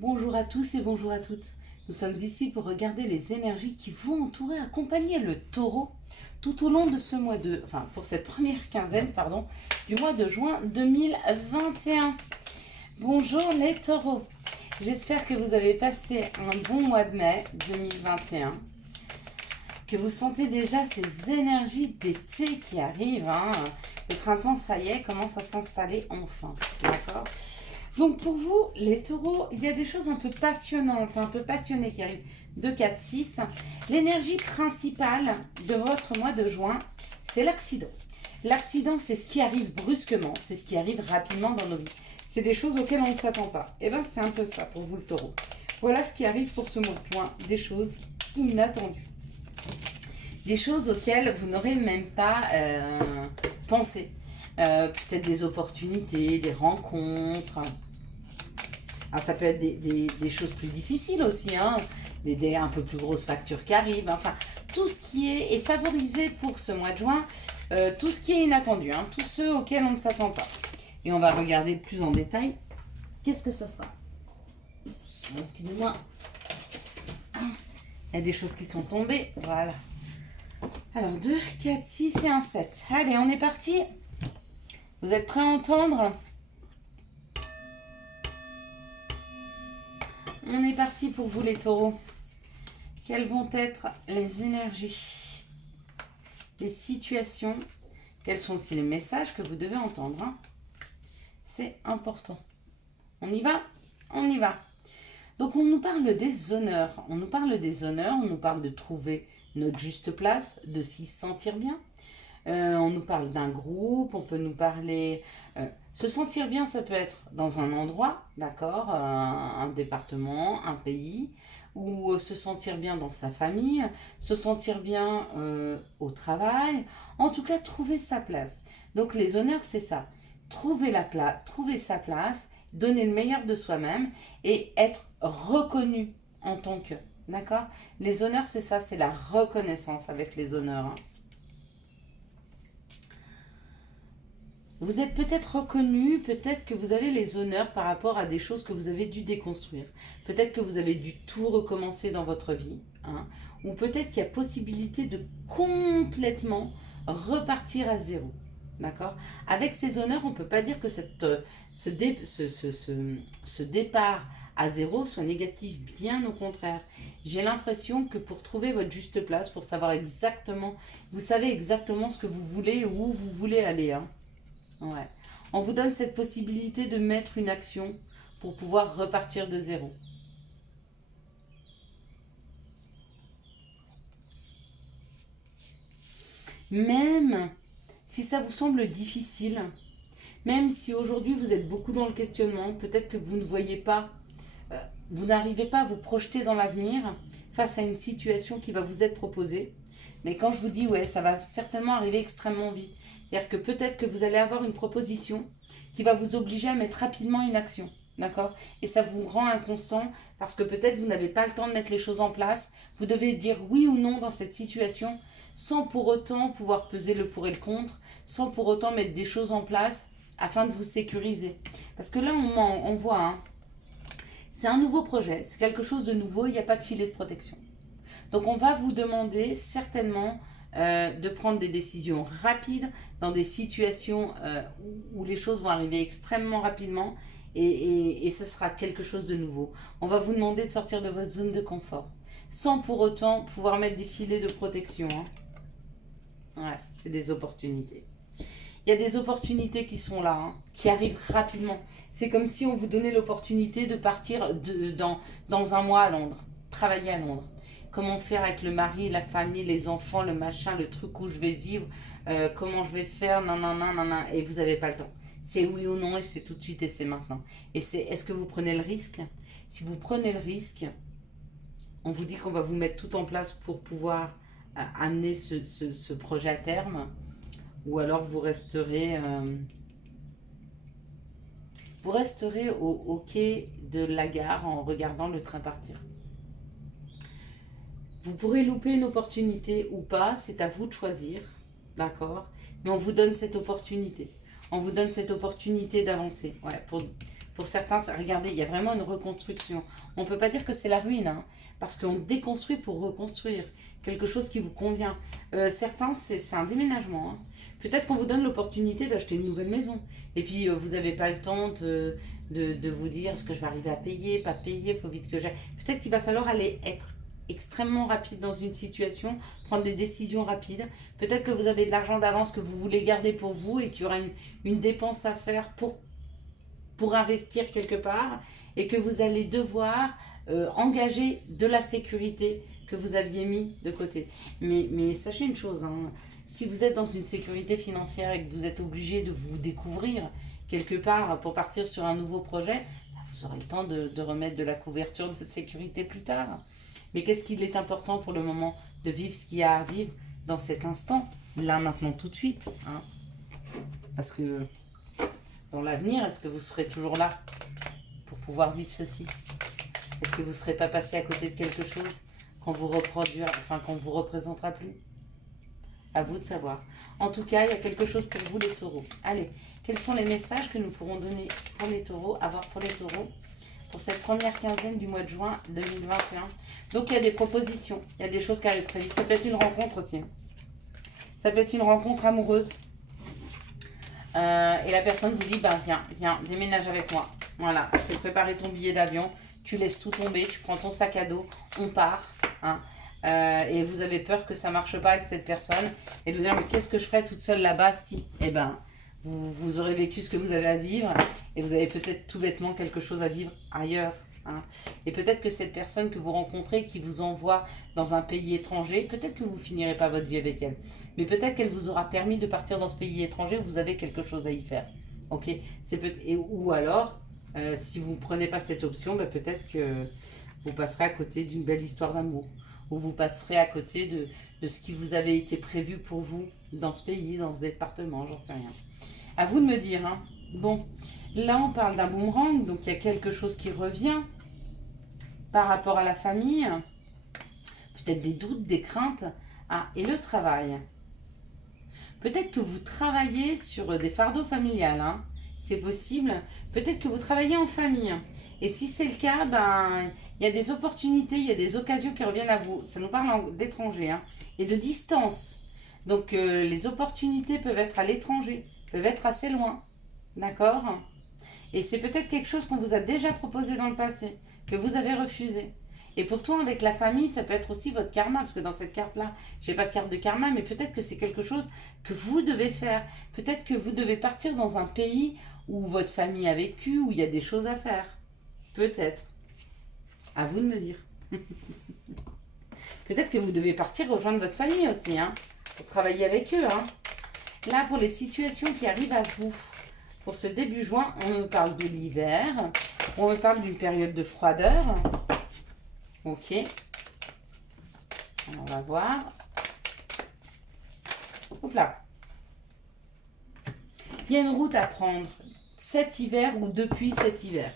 Bonjour à tous et bonjour à toutes. Nous sommes ici pour regarder les énergies qui vont entourer, accompagner le taureau tout au long de ce mois de, pour cette première quinzaine, du mois de juin 2021. Bonjour les taureaux. J'espère que vous avez passé un bon mois de mai 2021. Que vous sentez déjà ces énergies d'été qui arrivent. Le printemps, ça y est, commence à s'installer enfin. D'accord ? Donc pour vous, les taureaux, il y a des choses un peu passionnantes, un peu passionnées qui arrivent. 2, 4, 6. L'énergie principale de votre mois de juin, c'est l'accident. L'accident, c'est ce qui arrive brusquement, c'est ce qui arrive rapidement dans nos vies. C'est des choses auxquelles on ne s'attend pas. Et bien c'est un peu ça pour vous le taureau. Voilà ce qui arrive pour ce mois de juin, des choses inattendues. Des choses auxquelles vous n'aurez même pas pensé. Peut-être des opportunités, des rencontres. Alors ça peut être des choses plus difficiles aussi, des un peu plus grosses factures qui arrivent. Enfin, tout ce qui est favorisé pour ce mois de juin, tout ce qui est inattendu, tous ceux auxquels on ne s'attend pas. Et on va regarder plus en détail. Qu'est-ce que ce sera? Excusez-moi. Il y a des choses qui sont tombées. Voilà. Alors 2, 4, 6 et un 7. Allez, on est parti. Vous êtes prêts à entendre? On est parti pour vous les taureaux. Quelles vont être les énergies, les situations, quels sont aussi les messages que vous devez entendre. C'est important. On y va? On y va. Donc on nous parle des honneurs. On nous parle de trouver notre juste place, de s'y sentir bien. On nous parle d'un groupe, on peut nous parler... se sentir bien, ça peut être dans un endroit, d'accord, un département, un pays, ou se sentir bien dans sa famille, se sentir bien au travail, en tout cas trouver sa place. Donc les honneurs, c'est ça, trouver sa place, donner le meilleur de soi-même et être reconnu en tant que, d'accord. Les honneurs, c'est ça, c'est la reconnaissance avec les honneurs. Vous êtes peut-être reconnu, peut-être que vous avez les honneurs par rapport à des choses que vous avez dû déconstruire. Peut-être que vous avez dû tout recommencer dans votre vie. Ou peut-être qu'il y a possibilité de complètement repartir à zéro. D'accord? Avec ces honneurs, on ne peut pas dire que ce départ à zéro soit négatif, bien au contraire. J'ai l'impression que pour trouver votre juste place, pour savoir exactement, vous savez exactement ce que vous voulez, où vous voulez aller. Ouais. On vous donne cette possibilité de mettre une action pour pouvoir repartir de zéro. Même si ça vous semble difficile, même si aujourd'hui vous êtes beaucoup dans le questionnement, peut-être que vous ne voyez pas, vous n'arrivez pas à vous projeter dans l'avenir face à une situation qui va vous être proposée. Mais quand je vous dis, ouais, ça va certainement arriver extrêmement vite. C'est-à-dire que peut-être que vous allez avoir une proposition qui va vous obliger à mettre rapidement une action. D'accord? Et ça vous rend inconscient parce que peut-être vous n'avez pas le temps de mettre les choses en place. Vous devez dire oui ou non dans cette situation sans pour autant pouvoir peser le pour et le contre, sans pour autant mettre des choses en place afin de vous sécuriser. Parce que là, on voit, c'est un nouveau projet, c'est quelque chose de nouveau, il n'y a pas de filet de protection. Donc on va vous demander certainement de prendre des décisions rapides dans des situations où les choses vont arriver extrêmement rapidement et ce sera quelque chose de nouveau. On va vous demander de sortir de votre zone de confort sans pour autant pouvoir mettre des filets de protection. Ouais, c'est des opportunités. Il y a des opportunités qui sont là, qui arrivent rapidement. C'est comme si on vous donnait l'opportunité de partir dans un mois à Londres, travailler à Londres. Comment faire avec le mari, la famille, les enfants, le machin, le truc où je vais vivre, comment je vais faire, nanana, et vous n'avez pas le temps. C'est oui ou non et c'est tout de suite et c'est maintenant. Et est-ce que vous prenez le risque? Si vous prenez le risque, on vous dit qu'on va vous mettre tout en place pour pouvoir amener ce projet à terme, ou alors vous resterez au quai de la gare en regardant le train partir. Vous pourrez louper une opportunité ou pas, c'est à vous de choisir, d'accord? Mais on vous donne cette opportunité. On vous donne cette opportunité d'avancer, ouais, Pour certains, regardez, il y a vraiment une reconstruction. On ne peut pas dire que c'est la ruine, hein, parce qu'on déconstruit pour reconstruire quelque chose qui vous convient. Certains, c'est un déménagement, hein. Peut-être qu'on vous donne l'opportunité d'acheter une nouvelle maison. Et puis, vous n'avez pas le temps de vous dire ce que je vais arriver à payer, pas payer, il faut vite que j'aille. Peut-être qu'il va falloir aller être extrêmement rapide dans une situation, prendre des décisions rapides. Peut-être que vous avez de l'argent d'avance que vous voulez garder pour vous et qu'il y aura une dépense à faire pour investir quelque part et que vous allez devoir engager de la sécurité que vous aviez mis de côté. Mais sachez une chose, hein, si vous êtes dans une sécurité financière et que vous êtes obligé de vous découvrir quelque part pour partir sur un nouveau projet, vous aurez le temps de remettre de la couverture de sécurité plus tard. Mais qu'est-ce qu'il est important pour le moment? De vivre ce qu'il y a à vivre dans cet instant, là, maintenant, tout de suite. Hein. Parce que dans l'avenir, est-ce que vous serez toujours là pour pouvoir vivre ceci? Est-ce que vous ne serez pas passé à côté de quelque chose qu'on vous reproduira, enfin qu'on vous représentera plus? À vous de savoir. En tout cas, il y a quelque chose pour vous les taureaux. Allez, quels sont les messages que nous pourrons donner pour les taureaux, avoir pour les taureaux pour cette première quinzaine du mois de juin 2021. Donc il y a des propositions, il y a des choses qui arrivent très vite. Ça peut être une rencontre aussi. Ça peut être une rencontre amoureuse. Et la personne vous dit, ben viens, déménage avec moi. Voilà, je t'ai préparé ton billet d'avion, tu laisses tout tomber, tu prends ton sac à dos, on part. Hein. Et vous avez peur que ça ne marche pas avec cette personne. Et de vous dire, mais qu'est-ce que je ferais toute seule là-bas si? Eh ben, vous aurez vécu ce que vous avez à vivre et vous avez peut-être tout bêtement quelque chose à vivre ailleurs. Hein. Et peut-être que cette personne que vous rencontrez, qui vous envoie dans un pays étranger, peut-être que vous ne finirez pas votre vie avec elle. Mais peut-être qu'elle vous aura permis de partir dans ce pays étranger où vous avez quelque chose à y faire. Ok, ou alors, si vous ne prenez pas cette option, ben peut-être que vous passerez à côté d'une belle histoire d'amour. Ou vous passerez à côté de ce qui vous avait été prévu pour vous dans ce pays, dans ce département, j'en sais rien. À vous de me dire. Hein. Bon, là on parle d'un boomerang, donc il y a quelque chose qui revient par rapport à la famille. Peut-être des doutes, des craintes. Ah, et le travail. Peut-être que vous travaillez sur des fardeaux familiales. Hein. C'est possible. Peut-être que vous travaillez en famille. Et si c'est le cas, ben, il y a des opportunités, il y a des occasions qui reviennent à vous. Ça nous parle d'étranger, hein, et de distance. Donc, les opportunités peuvent être à l'étranger, peuvent être assez loin. D'accord? Et c'est peut-être quelque chose qu'on vous a déjà proposé dans le passé, que vous avez refusé. Et pourtant, avec la famille, ça peut être aussi votre karma, parce que dans cette carte-là, je n'ai pas de carte de karma, mais peut-être que c'est quelque chose que vous devez faire. Peut-être que vous devez partir dans un pays où votre famille a vécu, où il y a des choses à faire. Peut-être. À vous de me dire. Peut-être que vous devez partir rejoindre votre famille aussi, hein, pour travailler avec eux. Hein. Là, pour les situations qui arrivent à vous, pour ce début juin, on me parle de l'hiver, on me parle d'une période de froideur. Ok. On va voir. Hop là. Il y a une route à prendre cet hiver ou depuis cet hiver.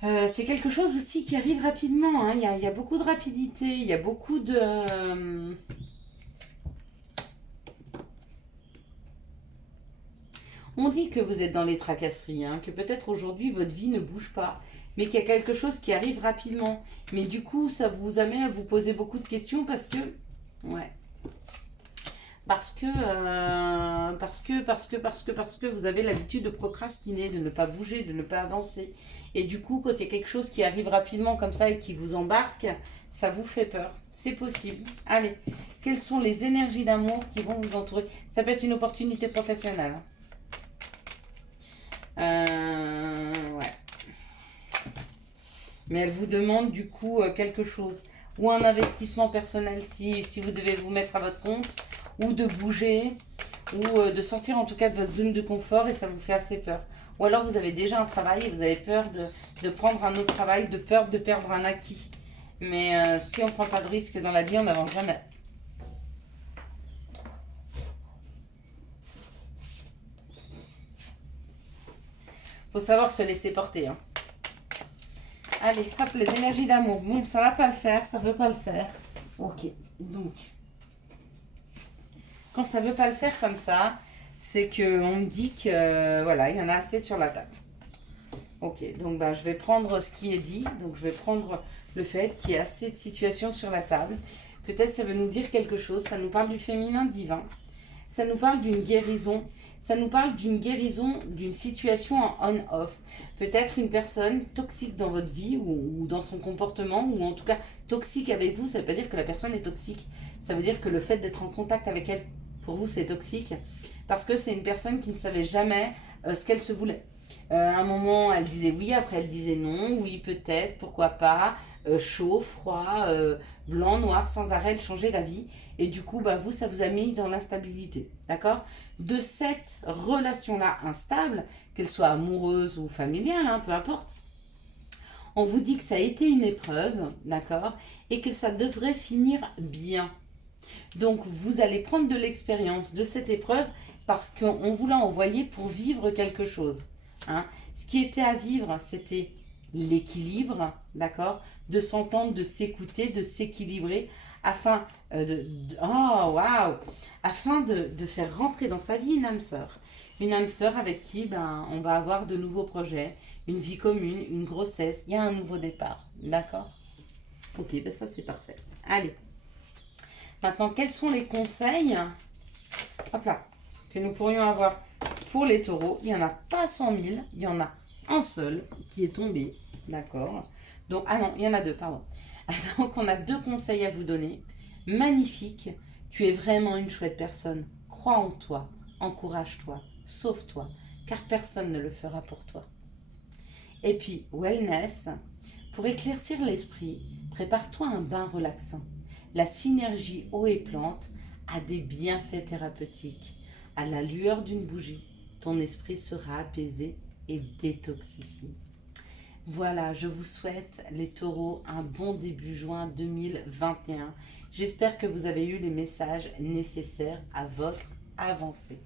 C'est quelque chose aussi qui arrive rapidement. Hein. Il y a beaucoup de rapidité, il y a beaucoup de... On dit que vous êtes dans les tracasseries, hein, que peut-être aujourd'hui votre vie ne bouge pas, mais qu'il y a quelque chose qui arrive rapidement. Mais du coup, ça vous amène à vous poser beaucoup de questions parce que... Ouais. Parce que vous avez l'habitude de procrastiner, de ne pas bouger, de ne pas avancer. Et du coup, quand il y a quelque chose qui arrive rapidement comme ça et qui vous embarque, ça vous fait peur. C'est possible. Allez, quelles sont les énergies d'amour qui vont vous entourer? Ça peut être une opportunité professionnelle. Ouais. Mais elle vous demande du coup quelque chose. Ou un investissement personnel si vous devez vous mettre à votre compte. Ou de bouger. Ou de sortir en tout cas de votre zone de confort et ça vous fait assez peur. Ou alors vous avez déjà un travail et vous avez peur de prendre un autre travail, de peur de perdre un acquis. Mais si on ne prend pas de risque dans la vie, on n'avance jamais. Faut savoir se laisser porter. Hein. Allez, hop, les énergies d'amour. Bon, ça va pas le faire, ça veut pas le faire. Ok, donc. Quand ça veut pas le faire comme ça, c'est qu'on me dit que, voilà, il y en a assez sur la table. Ok, donc bah, je vais prendre ce qui est dit. Donc je vais prendre le fait qu'il y ait assez de situations sur la table. Peut-être ça veut nous dire quelque chose. Ça nous parle du féminin divin. Ça nous parle d'une guérison. Ça nous parle d'une guérison d'une situation en on-off. Peut-être une personne toxique dans votre vie ou dans son comportement, ou en tout cas toxique avec vous. Ça ne veut pas dire que la personne est toxique. Ça veut dire que le fait d'être en contact avec elle, pour vous, c'est toxique. Parce que c'est une personne qui ne savait jamais ce qu'elle se voulait. À un moment, elle disait oui, après elle disait non, oui, peut-être, pourquoi pas, chaud, froid, blanc, noir, sans arrêt, elle changeait d'avis. Et du coup, bah, vous, ça vous a mis dans l'instabilité, d'accord? De cette relation-là instable, qu'elle soit amoureuse ou familiale, hein, peu importe, on vous dit que ça a été une épreuve, d'accord? Et que ça devrait finir bien. Donc, vous allez prendre de l'expérience de cette épreuve parce qu'on vous l'a envoyé pour vivre quelque chose. Hein. Ce qui était à vivre, c'était l'équilibre, d'accord? De s'entendre, de s'écouter, de s'équilibrer afin oh, waouh! Afin de faire rentrer dans sa vie une âme sœur. Une âme sœur avec qui ben, on va avoir de nouveaux projets, une vie commune, une grossesse, il y a un nouveau départ, d'accord? Ok, ben ça c'est parfait. Allez. Maintenant, quels sont les conseils, hop là, que nous pourrions avoir pour les taureaux? Il n'y en a pas 100 000, il y en a un seul qui est tombé, d'accord? Donc, ah non, il y en a deux, pardon. Donc, on a deux conseils à vous donner. Magnifique, tu es vraiment une chouette personne. Crois en toi, encourage-toi, sauve-toi, car personne ne le fera pour toi. Et puis, wellness, pour éclaircir l'esprit, prépare-toi un bain relaxant. La synergie eau et plante a des bienfaits thérapeutiques. À la lueur d'une bougie, ton esprit sera apaisé et détoxifié. Voilà, je vous souhaite, les taureaux, un bon début juin 2021. J'espère que vous avez eu les messages nécessaires à votre avancée.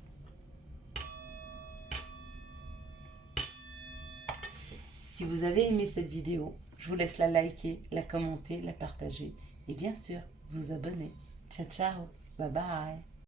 Si vous avez aimé cette vidéo, je vous laisse la liker, la commenter, la partager et bien sûr vous abonner. Ciao ciao, bye bye.